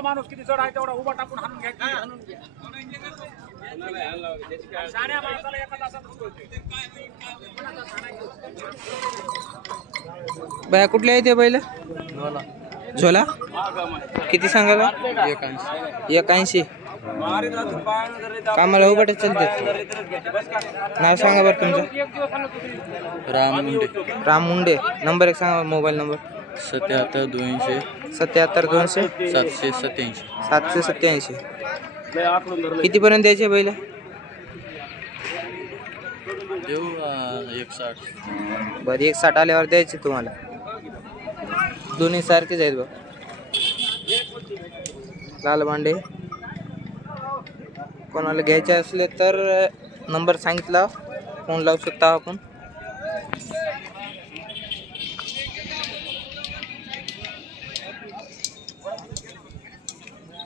माणूस किती चढ आहे तेवढा उभा टाकून हाणून घ्यायचा साऱ्या माणसाला एका तासात. बाया कुठले आहे ते बैल? झोला. किती सांगाला एक ऐंशी कामाला उभा चालते नाव सांगा बरं तुमचं. राम मुंडे. राम मुंडे. नंबर एक सांगा मोबाईल नंबर. सत्याहत्तर दोनशे. सत्याहत्तर दोनशे. सातशे सत्याऐंशी. सातशे सत्याऐंशी. कितीपर्यंत द्यायचे बैल? देऊ एक साठ बरं एक साठ आल्यावर द्यायची तुम्हाला. दोन्ही सारखेच आहेत बघ. लाल भांडे. कोणाला घ्यायचे असले तर नंबर सांगितला. फोन लावू शकता आपण.